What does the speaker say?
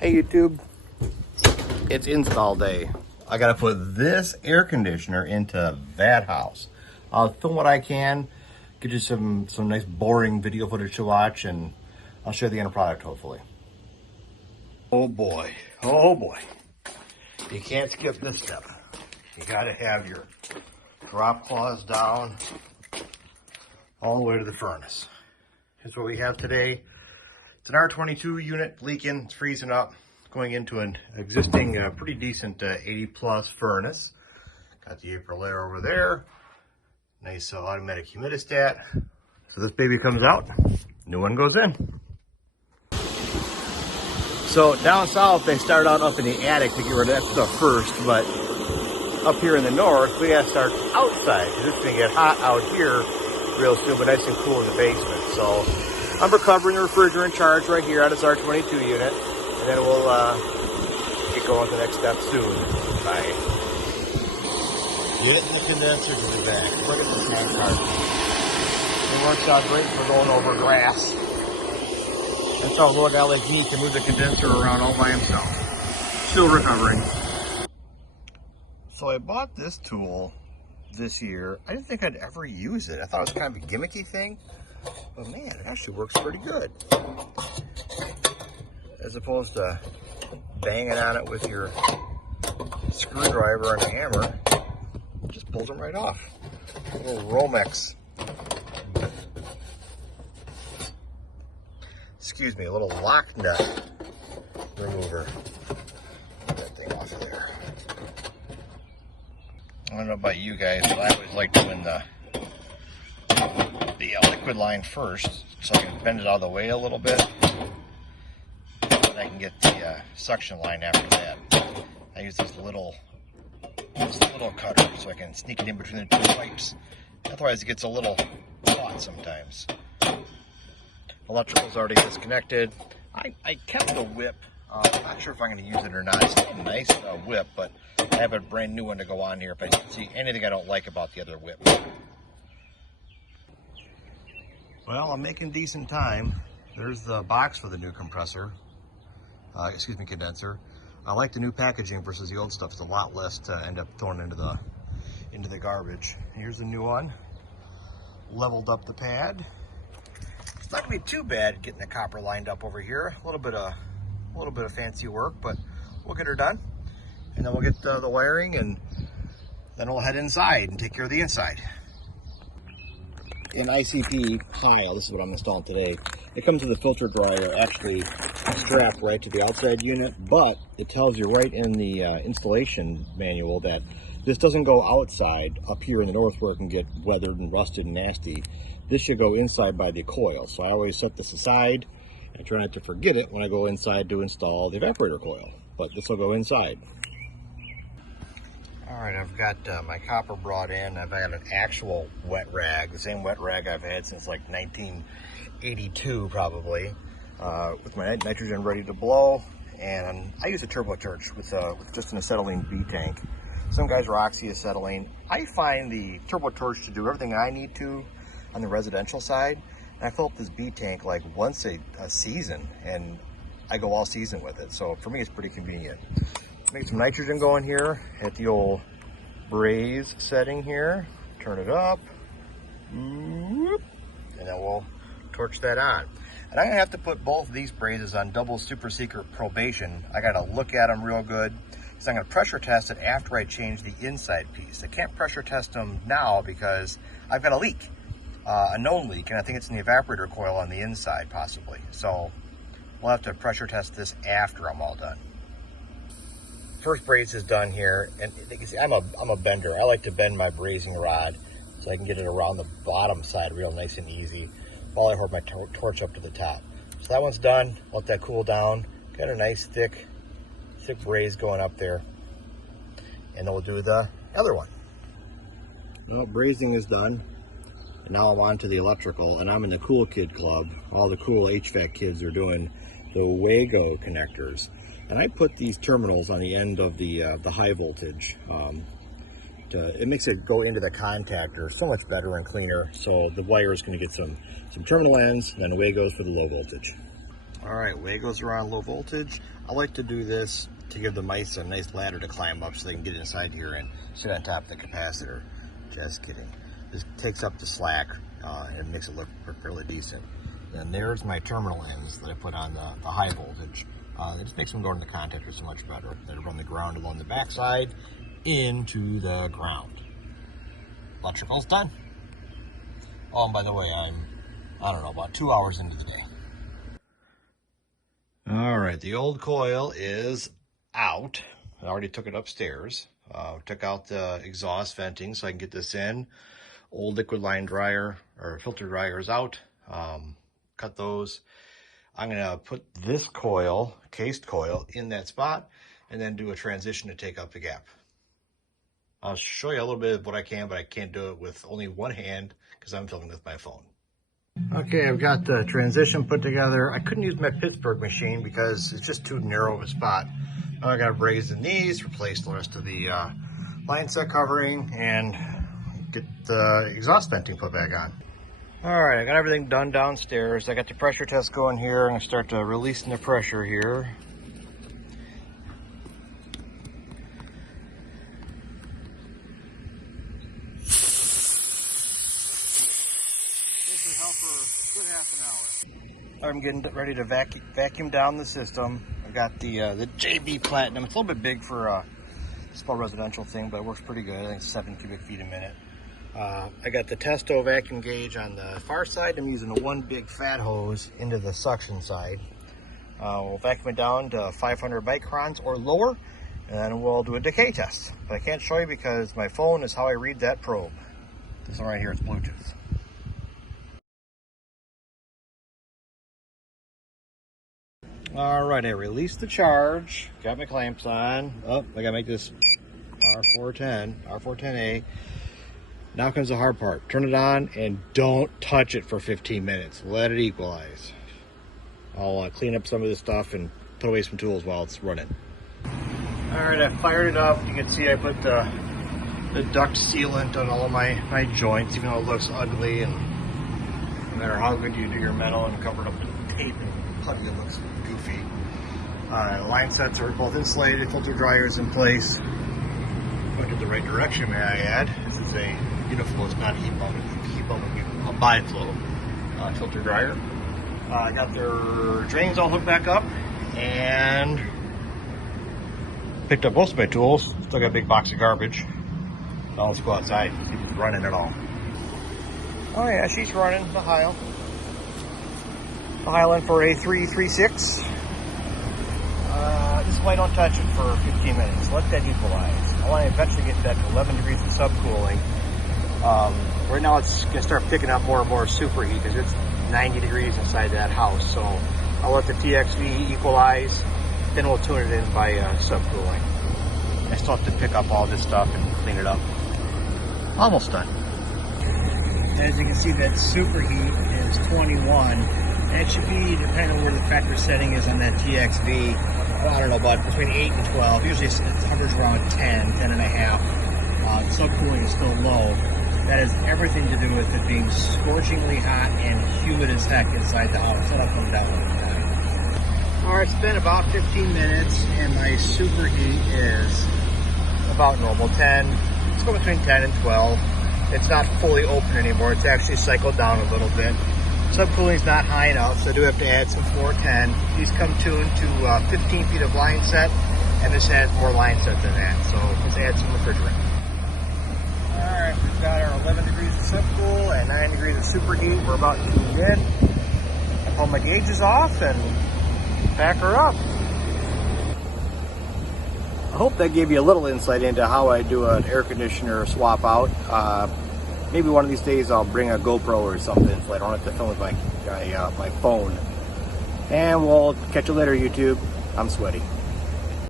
Hey YouTube, it's install day. I gotta put this air conditioner into that house. I'll film what I can, get you some nice boring video footage to watch, and I'll show you the end product hopefully. Oh boy, you can't skip this step. You gotta have your drop claws down all the way to the furnace. Here's what we have today. It's an R22 unit leaking, it's freezing up, going into an existing pretty decent 80 plus furnace. Got the April layer over there, nice automatic humidistat. So this baby comes out, new one goes in. So down south they start out up in the attic to get rid of that stuff first, but up here in the north we gotta start outside because it's gonna get hot out here real soon, but nice and cool in the basement. So I'm recovering the refrigerant charge right here on this R22 unit, and then we'll get going to the next step soon. Bye. Getting the condenser to the back. Look at this tank card. It works out great for going over grass. That's how a little guy like me can move the condenser around all by himself. Still recovering. So I bought this tool this year. I didn't think I'd ever use it. I thought it was kind of a gimmicky thing. But man, it actually works pretty good. As opposed to banging on it with your screwdriver and a hammer, it just pulls them right off. A little Romex. Excuse me, a little lock nut remover. Get that thing off of there. I don't know about you guys, but I always like doing the liquid line first, so I can bend it out of the way a little bit, and I can get the suction line after that. I use this little cutter so I can sneak it in between the two pipes. Otherwise it gets a little hot sometimes. Electrical's already disconnected. I kept the whip. I'm not sure if I'm going to use it or not. It's still a nice whip, but I have a brand new one to go on here if I see anything I don't like about the other whip. Well, I'm making decent time. There's the box for the new compressor. Condenser. I like the new packaging versus the old stuff. It's a lot less to end up throwing into the garbage. Here's the new one. Leveled up the pad. It's not gonna be too bad getting the copper lined up over here. A little bit of fancy work, but we'll get her done. And then we'll get the wiring, and then we'll head inside and take care of the inside. An ICP pile, this is what I'm installing today. It comes with a filter dryer actually strapped right to the outside unit, but it tells you right in the installation manual that this doesn't go outside up here in the north where it can get weathered and rusted and nasty. This should go inside by the coil. So I always set this aside and try not to forget it when I go inside to install the evaporator coil, but this will go inside. All right, I've got my copper brought in. I've got an actual wet rag, the same wet rag I've had since like 1982 probably, with my nitrogen ready to blow. And I use a turbocharge with just an acetylene B tank. Some guys are oxyacetylene. I find the turbocharge to do everything I need to on the residential side. And I fill up this B tank like once a season, and I go all season with it. So for me, it's pretty convenient. Make some nitrogen going here at the old braze setting here. Turn it up. And then we'll torch that on. And I'm gonna have to put both of these brazes on double super secret probation. I gotta look at them real good. So I'm gonna pressure test it after I change the inside piece. I can't pressure test them now because I've got a leak, a known leak, and I think it's in the evaporator coil on the inside possibly. So we'll have to pressure test this after I'm all done. First braze is done here, and I'm a bender. I like to bend my brazing rod so I can get it around the bottom side real nice and easy while I hold my torch up to the top. So that one's done. Let that cool down. Got a nice thick braze going up there, and then we'll do the other one. Well, brazing is done, and now I'm on to the electrical, and I'm in the cool kid club. All the cool HVAC kids are doing the Wago connectors. And I put these terminals on the end of the high voltage. It makes it go into the contactor so much better and cleaner. So the wire is going to get some terminal ends, and then away goes for the low voltage. All right, way goes around low voltage. I like to do this to give the mice a nice ladder to climb up so they can get inside here and sit on top of the capacitor. Just kidding. This takes up the slack and makes it look fairly decent. And there's my terminal ends that I put on the high voltage. It just makes them go into the contactor so much better. They run the ground along the backside into the ground. Electrical's done. Oh, and by the way, I don't know, about 2 hours into the day. All right, the old coil is out. I already took it upstairs. Took out the exhaust venting so I can get this in. Old liquid line dryer or filter dryer is out. Cut those. I'm gonna put this coil, cased coil, in that spot and then do a transition to take out the gap. I'll show you a little bit of what I can, but I can't do it with only one hand because I'm filming with my phone. Okay, I've got the transition put together. I couldn't use my Pittsburgh machine because it's just too narrow of a spot. Now I got to braze the knees, replace the rest of the line set covering, and get the exhaust venting put back on. All right, I got everything done downstairs. I got the pressure test going here. I'm gonna start releasing the pressure here. This will help for a good half an hour. I'm getting ready to vacuum down the system. I've got the JB Platinum. It's a little bit big for a small residential thing, but it works pretty good. I think it's 7 cubic feet a minute. I got the Testo vacuum gauge on the far side. I'm using the one big fat hose into the suction side. We'll vacuum it down to 500 microns or lower, and then we'll do a decay test. But I can't show you because my phone is how I read that probe. This one right here is Bluetooth. All right, I released the charge. Got my clamps on. Oh, I gotta make this R410A. Now comes the hard part. Turn it on and don't touch it for 15 minutes. Let it equalize. I'll clean up some of this stuff and put away some tools while it's running. All right, I fired it up. You can see I put the duct sealant on all of my joints, even though it looks ugly, and no matter how good you do your metal and cover it up with tape and putty, it looks goofy. Line sets are both insulated, filter dryers in place. Going to the right direction, may I add. This is a Uniflow, it's not heat pump, a bi-flow filter dryer. I got their drains all hooked back up and picked up most of my tools. Still got a big box of garbage. Now let's go outside, see if it's running at all. Oh yeah, she's running, the Heil. The Highland for a 336. This is why I don't touch it for 15 minutes. Let that equalize. I want to eventually get that to 11 degrees of subcooling. Right now it's going to start picking up more and more superheat because it's 90 degrees inside that house. So I'll let the TXV equalize, then we'll tune it in by subcooling. I still have to pick up all this stuff and clean it up. Almost done. As you can see, that superheat is 21. That should be, depending on where the factory setting is on that TXV, I don't know, but between 8 and 12. Usually it hovers around 10, 10 and a half. The subcooling is still low. That has everything to do with it being scorchingly hot and humid as heck inside the house. That'll come down over time. All right, it's been about 15 minutes, and my superheat is about normal, 10. It's going between 10 and 12. It's not fully open anymore. It's actually cycled down a little bit. Subcooling is not high enough, so I do have to add some 410. These come tuned to 15 feet of line set, and this adds more line set than that, so let's add some refrigerant. Alright, we've got our 11 degrees of subcool and 9 degrees of superheat. We're about tuned in. I pull my gauges off and back her up. I hope that gave you a little insight into how I do an air conditioner swap out. Maybe one of these days I'll bring a GoPro or something so I don't have to film with my phone. And we'll catch you later, YouTube. I'm sweaty.